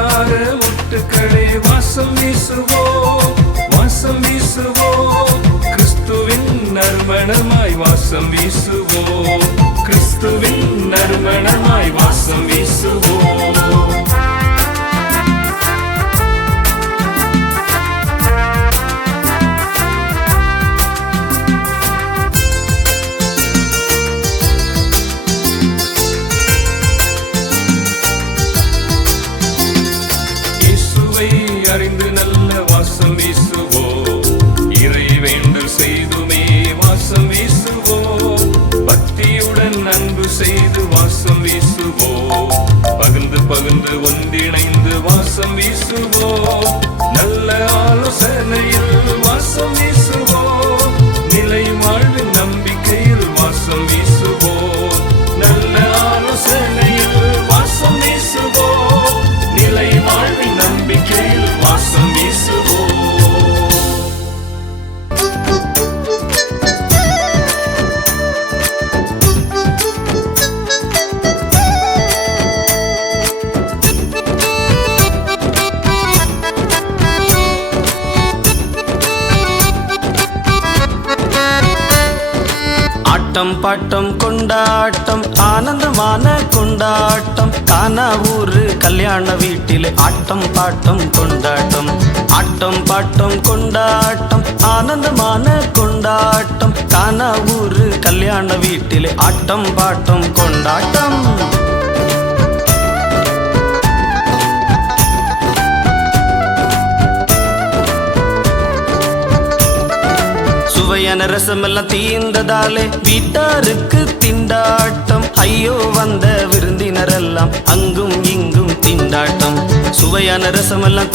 அலங்கார முட்டுக்களே வாசம் வீசுவோம், வாசம் வீசுவோம். கிறிஸ்துவின் நறுமணமாய் வாசம் வீசுவோம், கிறிஸ்துவின் நறுமணமாய் வாசம் வீசுவோம். அறிந்து நல்ல வாசம் வீசுவோம், இறை வேண்டல் செய்துமே வாசம் வீசுவோம். பக்தியுடன் அன்பு செய்து வாசம் வீசுவோம், பகிர்ந்து பகிர்ந்து ஒன்றிணைந்து வாசம் வீசுவோம். நல்ல ஆலோசனையில் வாசம் வீசுவோம், நிலை வாழ்வின் நம்பிக்கையில் வாசம் வீசுவோம். நல்ல ஆலோசனையில் வாசம் வீசுவோம், நிலை வாழ்வின் நம்பிக்கையில் வாசம் வீசுவோம். ஆட்டம் பாட்டம் கொண்டாட்டம் ஆனந்தமான கொண்டாட்டம், கானா ஊரு கல்யாண வீட்டிலே ஆட்டம் பாட்டம் கொண்டாட்டம். ஆட்டம் பாட்டம் கொண்டாட்டம் ஆனந்தமான கொண்டாட்டம், கானா ஊரு கல்யாண வீட்டிலே ஆட்டம் பாட்டம் கொண்டாட்டம். சுவையான ரசமெல்லாம் தீர்ந்ததாலே வீட்டாருக்கு திண்டாட்டம். ஐயோ வந்த விருந்தினரெல்லாம் அங்கும் இங்கும் திண்டாட்டம். சுவையான ரசமெல்லாம்